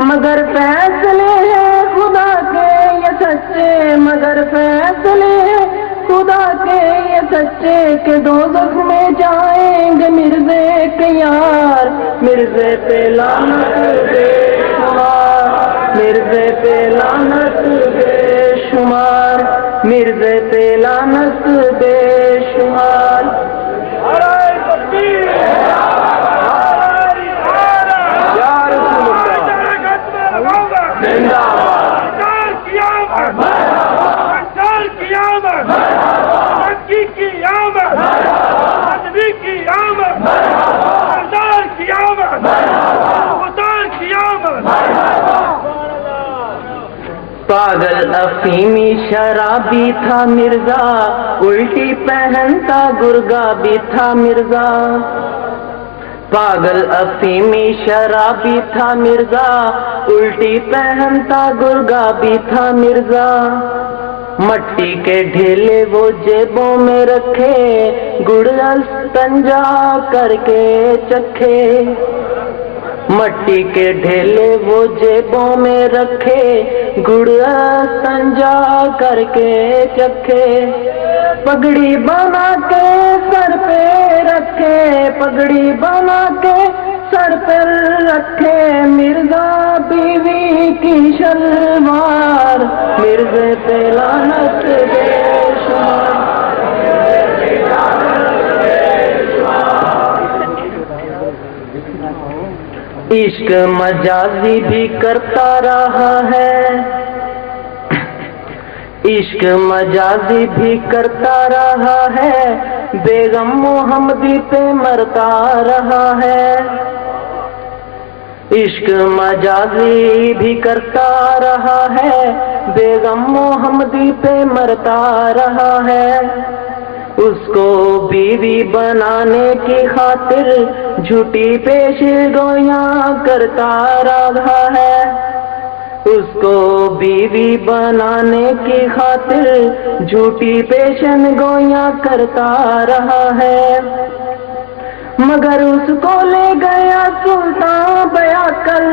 مگر فیصلے ہیں خدا کے یہ سچے، مگر فیصلے ہیں خدا کے یہ سچے کہ دوزخ میں جائیں گے مرزے کے یار، مرزے پہ لعنت بے شمار، مرزے پہ لعنت بے شمار، مرزے پہ لعنت بے شمار۔ پاگل افیمی شرابی تھا مرزا، الٹی پہنتا گرگا بھی تھا مرزا، پاگل افیمی شرابی تھا مرزا، الٹی پہنتا گرگا بھی تھا مرزا، مٹی کے ڈھیلے وہ جیبوں میں رکھے، گڑ استنجا کر کے چکھے، مٹی کے ڈھیلے وہ جیبوں میں رکھے، گڑ استنجا کر کے چکھے، پگڑی بنا کے سر پہ رکھے، پگڑی بنا کے سر پہ رکھے، مرزا بیوی کی شلوار، مرزے پہ لعنت بے شمار۔ عشق مجازی بھی کرتا رہا ہے، عشق مجازی بھی کرتا رہا ہے، بیگم محمدی پہ مرتا رہا ہے، عشق مجازی بھی کرتا رہا ہے، بیگم محمدی پہ مرتا رہا ہے، اس کو بیوی بنانے کی خاطر جھوٹی پیش گویاں کرتا رہا ہے، اس کو بیوی بنانے کی خاطر جھوٹی پیشن گویاں کرتا رہا ہے، مگر اس کو لے گیا سلطان بیا کر،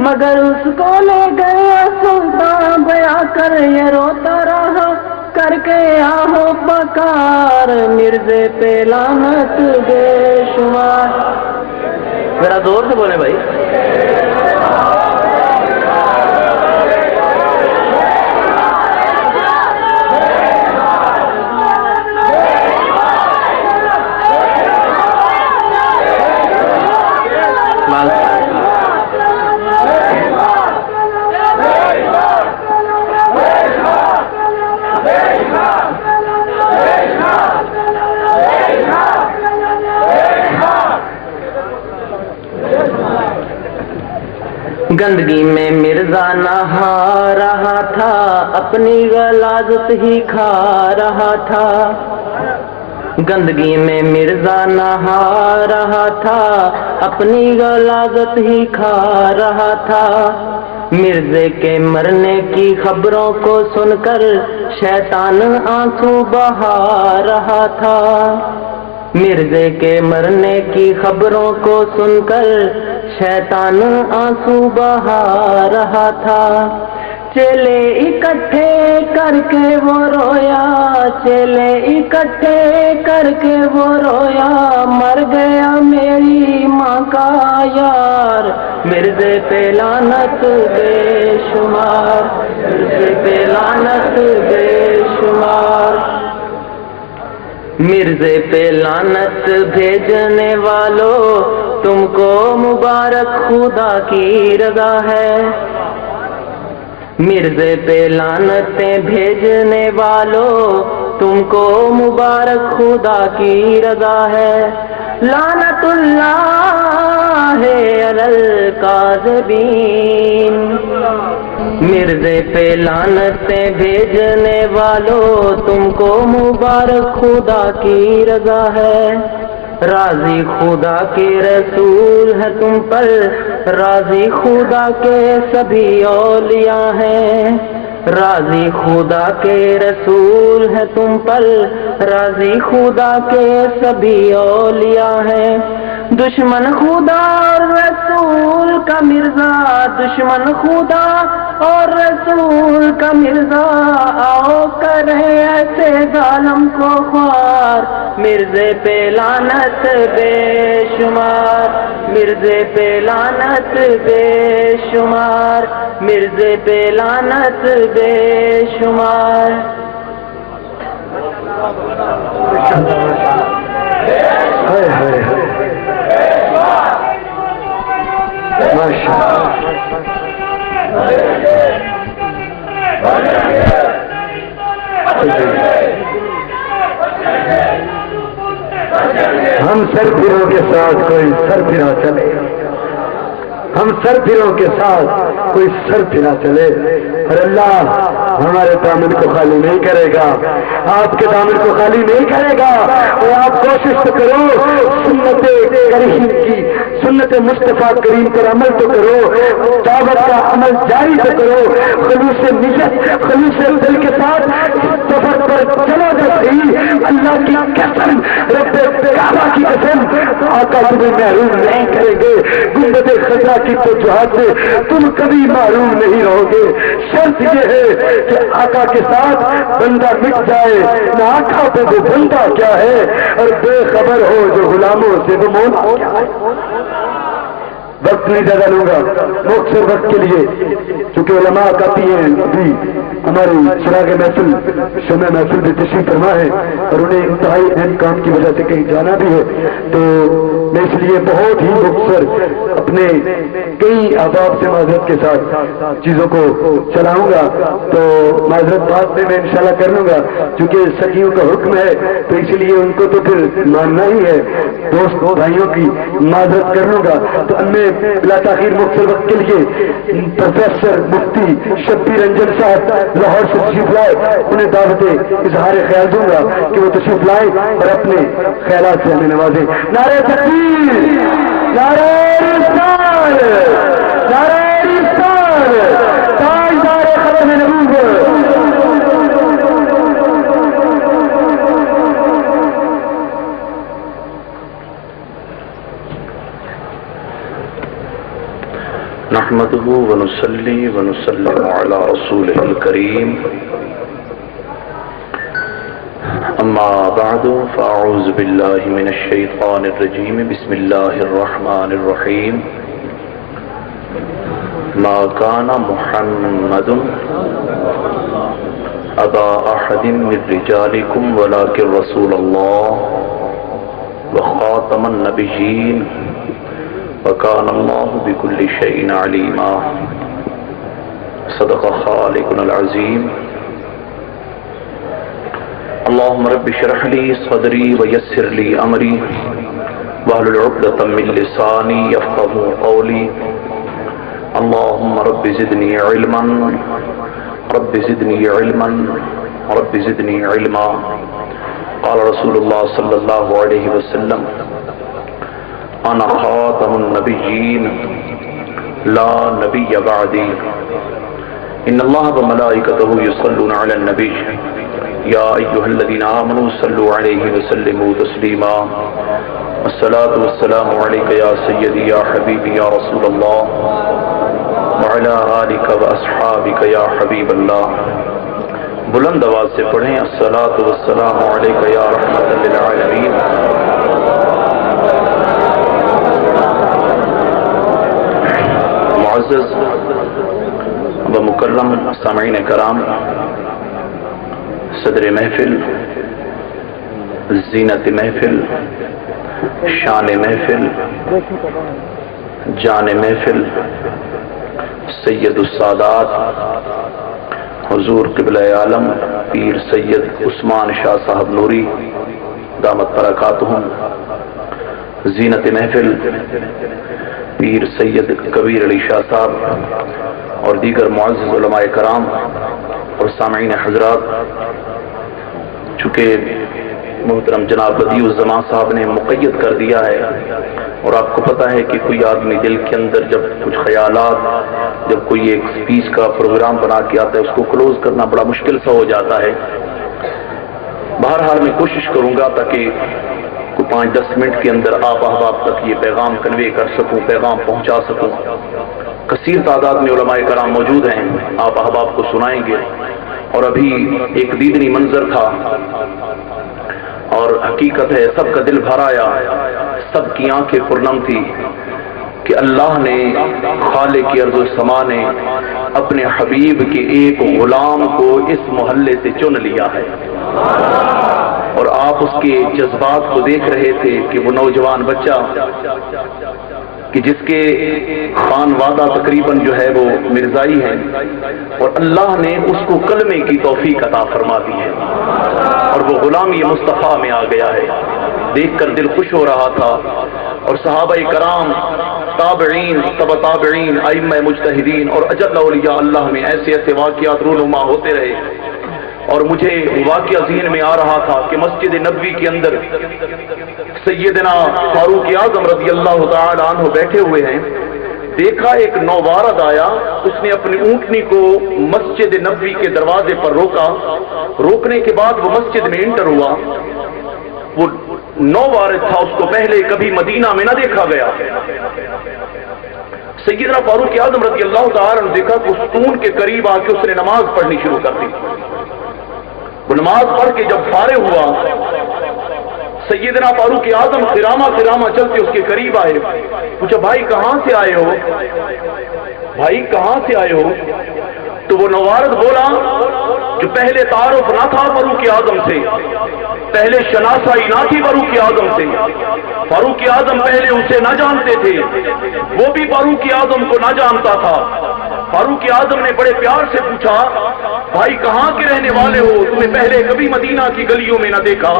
مگر اس کو لے گیا سلطان بیا کر، یہ روتا رہا کر کے آہو پکار، مرزے پہ لعنت بے شمار۔ ذرا زور سے بولیں بھائی۔ گندگی میں مرزا نہا رہا تھا، اپنی غلاظت ہی کھا رہا تھا، گندگی میں مرزا نہا رہا تھا، اپنی غلاظت ہی کھا رہا تھا، مرزے کے مرنے کی خبروں کو سن کر شیطان آنسو بہا رہا تھا، مرزے کے مرنے کی خبروں کو سن کر شیطان آنسو بہا رہا تھا، چیلے اکٹھے کر کے وہ رویا، چیلے اکٹھے کر کے وہ رویا، مر گیا میری ماں کا یار، مرزے پہ لعنت بے شمار، مرزے پہ لعنت بے شمار، مرزے پہ لعنت بھیجنے والوں تم کو مبارک خدا کی رضا ہے، مرزے پہ لعنتیں بھیجنے والوں تم کو مبارک خدا کی رضا ہے، لعنت اللہ علی الکاذبین، مرزے پہ لعنتیں بھیجنے والوں تم کو مبارک خدا کی رضا ہے، راضی خدا کے رسول ہے تم پر، راضی خدا کے سبھی اولیاء ہیں، راضی خدا کے رسول ہے تم پر، راضی خدا کے سبھی اولیاء ہیں، دشمن خدا اور رسول کا مرزا، دشمن خدا اور رسول کا مرزا آؤ کریں ایسے ظالم کو خوار مرزے پہ لعنت بے شمار مرزے پہ لعنت بے شمار مرزے پہ لعنت بے شمار ہم سر پھروں کے ساتھ کوئی سر پھرا چلے ہم سر پھروں کے ساتھ کوئی سر پھرا چلے اور اللہ ہمارے دامن کو خالی نہیں کرے گا آپ کے دامن کو خالی نہیں کرے گا اور آپ کوشش تو کرو سنت کریم کی سنت مصطفیٰ کریم پر عمل تو کرو دعوت کا عمل جاری تو کرو خلوص نیت خلوص دل کے ساتھ سفر پر چلو جو صحیح اللہ کی قسم رب کعبہ کی قسم آقا تمہیں محروم نہیں کریں گے گنبد خضرا کی توجہات سے تم کبھی معروم نہیں رہو گے شرط یہ ہے کہ آقا کے ساتھ بندہ مٹ جائے نہ آقا پہ وہ بندہ کیا ہے اور بے خبر ہو جو غلاموں سے وہ مولا کیا ہے وقت نہیں زیادہ لوں گا مختصر وقت کے لیے چونکہ علماء کافی ہیں ابھی ہماری چراغ محفل شمع محفل بھی تشریف فرما ہے اور انہیں انتہائی اہم کام کی وجہ سے کہیں جانا بھی ہے تو میں اس لیے بہت ہی مختصر اپنے کئی احباب سے معذرت کے ساتھ چیزوں کو چلاؤں گا تو معذرت بعد میں انشاءاللہ کر لوں گا چونکہ سخیوں کا حکم ہے تو اس لیے ان کو تو پھر ماننا ہی ہے دوست بھائیوں کی معذرت کر لوں گا تو ان میں بلا تاخیر مختصر وقت کے لیے پروفیسر مفتی شبیر رنجن صاحب لاہور سے تشریف لائے انہیں دعوت اظہار خیال دوں گا کہ وہ تشریف لائے اور اپنے خیالات سے ہمیں نوازے نعرہ تکبیر نعرہ رسال نعرہ رسال تاجدار ختم نبوت نحمده ونصلي ونسلم على رسوله الكريم أما بعد فأعوذ بالله من الشيطان الرجيم بسم الله الرحمن الرحيم ما كان محمد أبا أحد من رجالكم ولكن رسول الله وخاتم النبيين وكان الله بكل شيء عليما صدق خالقنا العظيم اللهم رب اشرح لي صدري ويسر لي امري واحلل عقدة من لساني يفقهوا قولي اللهم رب زدني علما رب زدني علما رب زدني علما قال رسول الله صلى الله عليه وسلم انا خاتم النبيين لا نبي بعدي ان الله وملائكته يصلون على النبي يا ايها الذين امنوا صلوا عليه وسلموا تسليما الصلاة والسلام عليك يا سيدي يا حبيبي يا رسول الله وعلى آلك واصحابك يا حبيب الله بلند آواز سے پڑھیں الصلاة والسلام عليك يا رحمة للعالمين معزز و مکرم سامعین کرام صدر محفل زینت محفل شان محفل جان محفل سید السادات حضور قبلہ عالم پیر سید عثمان شاہ صاحب نوری دامت برکاتہم زینت محفل پیر سید کبیر علی شاہ صاحب اور دیگر معزز علماء کرام اور سامعین حضرات چونکہ محترم جناب بدیع الزمان صاحب نے مقید کر دیا ہے اور آپ کو پتہ ہے کہ کوئی آدمی دل کے اندر جب کچھ خیالات جب کوئی ایک اسپیچ کا پروگرام بنا کے آتا ہے اس کو کلوز کرنا بڑا مشکل سا ہو جاتا ہے بہرحال میں کوشش کروں گا تاکہ کوئی 5-10 منٹ کے اندر آپ احباب تک یہ پیغام کنوے کر سکوں پیغام پہنچا سکوں کثیر تعداد میں علماء کرام موجود ہیں، آپ احباب کو سنائیں گے۔ اور ابھی ایک دیدنی منظر تھا، اور حقیقت ہے سب کا دل بھر آیا، سب کی آنکھیں پرنم تھی کہ اللہ نے، خالق ارض و سما نے اپنے حبیب کے ایک غلام کو اس محلے سے چن لیا ہے۔ اور آپ اس کے جذبات کو دیکھ رہے تھے کہ وہ نوجوان بچہ کہ جس کے خانوادہ تقریباً جو ہے وہ مرزائی ہے، اور اللہ نے اس کو کلمے کی توفیق عطا فرما دی ہے، اور وہ غلامی مصطفیٰ میں آ گیا ہے۔ دیکھ کر دل خوش ہو رہا تھا، اور صحابہ کرام، تابعین، تبع تابعین، ائمہ مجتہدین اور اجل اولیاء اللہ میں ایسے ایسے واقعات رونما ہوتے رہے۔ اور مجھے واقعہ ذہن میں آ رہا تھا کہ مسجد نبوی کے اندر سیدنا فاروق اعظم رضی اللہ تعالی عنہ بیٹھے ہوئے ہیں، دیکھا ایک نوبارد آیا، اس نے اپنی اونٹنی کو مسجد نبوی کے دروازے پر روکا، روکنے کے بعد وہ مسجد میں انٹر ہوا۔ وہ نوبارد تھا، اس کو پہلے کبھی مدینہ میں نہ دیکھا گیا۔ سیدنا فاروق اعظم رضی اللہ تعالی عنہ دیکھا کہ اس اونٹ کے قریب آ کے اس نے نماز پڑھنی شروع کر دی۔ وہ نماز پڑھ کے جب فارغ ہوا، سیدنا فاروق اعظم خرامہ چلتے اس کے قریب آئے، پوچھا بھائی کہاں سے آئے ہو، بھائی کہاں سے آئے ہو؟ تو وہ نوارد بولا جو پہلے تعارف نہ تھا فاروق اعظم سے، پہلے شناسائی نہ تھی فاروق اعظم سے، فاروق اعظم پہلے اسے نہ جانتے تھے، وہ بھی فاروق اعظم کو نہ جانتا تھا۔ فاروق اعظم نے بڑے پیار سے پوچھا بھائی کہاں کے رہنے والے ہو؟ تمہیں پہلے کبھی مدینہ کی گلیوں میں نہ دیکھا،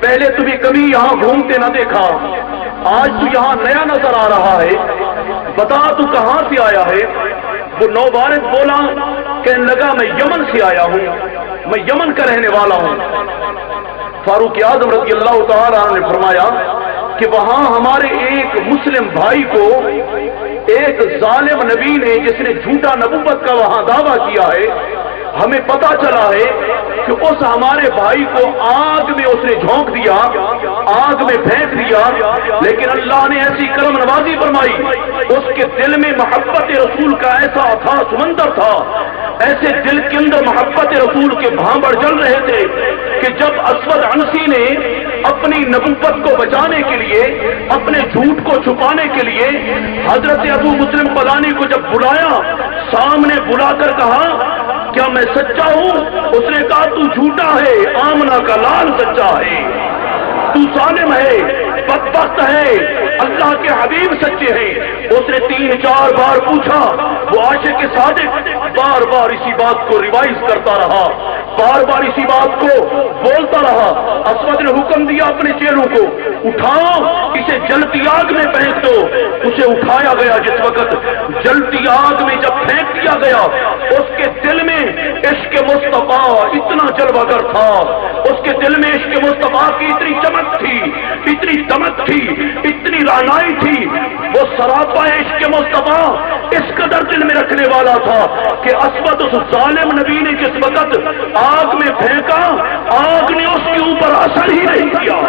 پہلے تمہیں کبھی یہاں گھومتے نہ دیکھا، آج تو یہاں نیا نظر آ رہا ہے، بتا تو کہاں سے آیا ہے؟ وہ نوبارد بولا، کہنے لگا میں یمن سے آیا ہوں، میں یمن کا رہنے والا ہوں۔ فاروق اعظم رضی اللہ تعالی عنہ نے فرمایا کہ وہاں ہمارے ایک مسلم بھائی کو ایک ظالم نبی نے، جس نے جھوٹا نبوت کا وہاں دعویٰ کیا ہے، ہمیں پتا چلا ہے کہ اس ہمارے بھائی کو آگ میں اس نے جھونک دیا، آگ میں پھینک دیا، لیکن اللہ نے ایسی کرم نوازی فرمائی، اس کے دل میں محبت رسول کا ایسا تھا سمندر تھا، ایسے دل کے اندر محبت رسول کے بھانبڑ جل رہے تھے کہ جب اسود عنسی نے اپنی نبوت کو بچانے کے لیے، اپنے جھوٹ کو چھپانے کے لیے حضرت ابو مسلم فلانی کو جب بلایا، سامنے بلا کر کہا کیا میں سچا ہوں؟ اس نے کہا تو جھوٹا ہے، آمنہ کا لال سچا ہے، تو ظالم ہے، بدبخت ہے، اللہ کے حبیب سچے ہیں۔ اس نے 3-4 بار پوچھا، وہ عاشق صادق بار بار اسی بات کو ریوائز کرتا رہا، بار بار اسی بات کو بولتا رہا۔ اسود نے حکم دیا اپنے چیلوں کو، اٹھاؤ اسے جلتی آگ میں پھینک دو۔ اسے اٹھایا گیا، جس وقت جلتی آگ میں جب پھینک دیا گیا، اس کے دل میں عشق مصطفیٰ اتنا جلوہ گر تھا، اس کے دل میں عشق مصطفیٰ کی اتنی چمک تھی، اتنی دمک تھی، اتنی رعنائی تھی، وہ سراپا عشق مصطفیٰ اس قدر دل میں رکھنے والا تھا کہ اسود اس ظالم نبی نے جس وقت آگ میں پھینکا، آگ نے اس کے اوپر اثر ہی نہیں کیا۔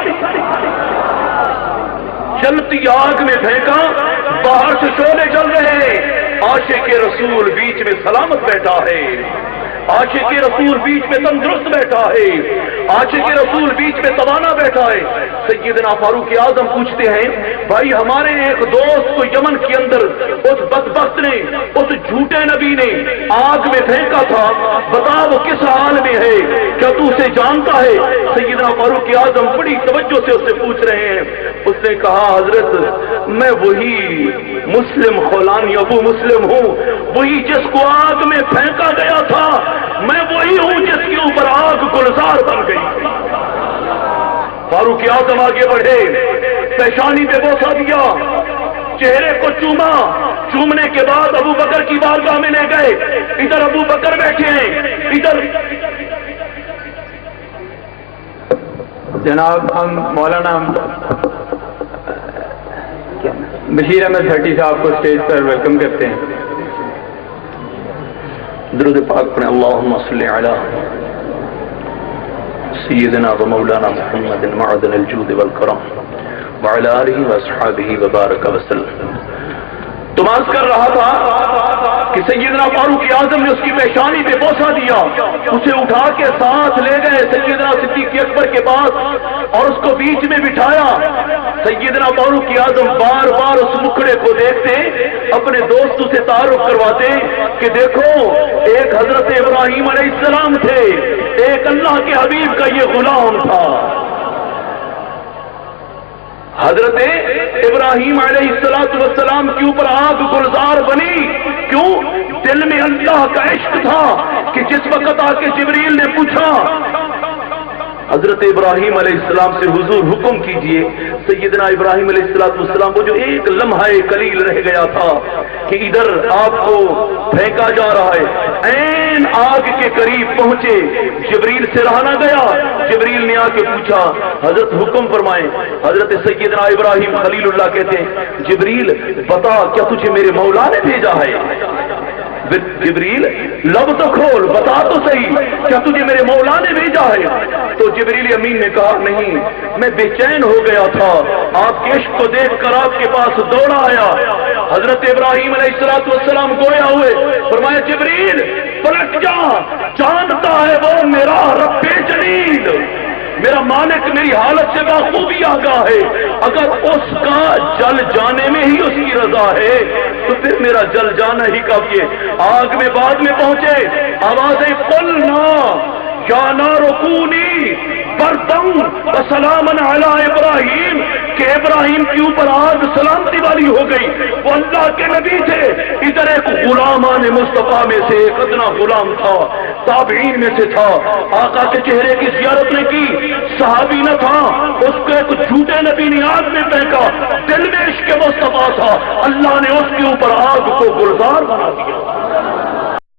جلتی آگ میں پھینکا، باہر سے شعلے جل رہے ہیں، عاشق رسول بیچ میں سلامت بیٹھا ہے، عاشق رسول بیچ میں تندرست بیٹھا ہے، عاشق رسول بیچ میں توانا بیٹھا ہے۔ سیدنا فاروق اعظم پوچھتے ہیں بھائی ہمارے ایک دوست کو یمن کے اندر اس بدبخت نے، اس جھوٹے نبی نے آگ میں پھینکا تھا، بتا وہ کس حال میں ہے، کیا تو اسے جانتا ہے؟ سیدنا فاروق اعظم بڑی توجہ سے اس سے پوچھ رہے ہیں۔ اس نے کہا حضرت میں وہی مسلم خولانی ابو مسلم ہوں، وہی جس کو آگ میں پھینکا گیا تھا، میں وہی ہوں جس کے اوپر آگ گلزار بن گئی۔ فاروق اعظم آگے بڑھے، پیشانی پہ بوسہ دیا، چہرے کو چوما، چومنے کے بعد ابو بکر کی بارگاہ میں لے گئے، ادھر ابو بکر بیٹھے ہیں، ادھر جناب ہم مولانا بشیر احمد بھٹی صاحب کو اسٹیج پر ویلکم کرتے ہیں۔ درود پاک پڑھیں، اللہم صلی علی سیدنا و مولانا محمد معدن الجود والکرم وعلی آلہ واصحابہ وبارک وسلم۔ تو میں عرض کر رہا تھا کہ سیدنا فاروق اعظم نے اس کی پیشانی پہ بوسہ دیا، اسے اٹھا کے ساتھ لے گئے سیدنا صدیق اکبر کے پاس اور اس کو بیچ میں بٹھایا۔ سیدنا فاروق اعظم بار بار اس مکھڑے کو دیکھتے، اپنے دوستوں سے تعارف کرواتے کہ دیکھو ایک حضرت ابراہیم علیہ السلام تھے، ایک اللہ کے حبیب کا یہ غلام تھا۔ حضرت ابراہیم علیہ السلام کے اوپر آگ گلزار بنی، کیوں؟ دل میں اللہ کا عشق تھا کہ جس وقت آ کے جبریل نے پوچھا حضرت ابراہیم علیہ السلام سے حضور حکم کیجئے، سیدنا ابراہیم علیہ السلام وہ جو ایک لمحہ قلیل رہ گیا تھا کہ ادھر آپ کو پھینکا جا رہا ہے، عین آگ کے قریب پہنچے، جبریل سے رہا نہ گیا، جبریل نے آ کے پوچھا حضرت حکم فرمائیں۔ حضرت سیدنا ابراہیم خلیل اللہ کہتے ہیں جبریل بتا کیا تجھے میرے مولا نے بھیجا ہے؟ جبریل لب تو کھول، بتا تو صحیح کیا تجھے میرے مولا نے بھیجا ہے؟ تو جبریل امین نے کہا نہیں، میں بے چین ہو گیا تھا، آپ کے عشق کو دیکھ کر آپ کے پاس دوڑا آیا۔ حضرت ابراہیم علیہ السلام گویا ہوئے، فرمایا جبریل پلٹ جا، جانتا ہے وہ میرا رب جلیل، میرا مالک میری حالت سے بخوبی آگاہ ہے، اگر اس کا جل جانے میں ہی اس کی رضا ہے تو پھر میرا جل جانا ہی کافی ہے۔ آگ میں بعد میں پہنچے، آوازیں قلنا یا نار کونی بردم وسلاما علی ابراہیم، کہ ابراہیم کے اوپر آگ سلامتی والی ہو گئی، وہ اللہ کے نبی تھے۔ ادھر ایک غلامان مصطفیٰ میں سے ایک ادنا غلام تھا، تابعین میں سے تھا، آقا کے چہرے کی زیارت نے کی، صحابی نہ تھا، اس کو ایک جھوٹے نبی نے آگ میں پھینکا، دل میں عشق مصطفیٰ تھا، اللہ نے اس کے اوپر آگ کو گلزار بنا دیا۔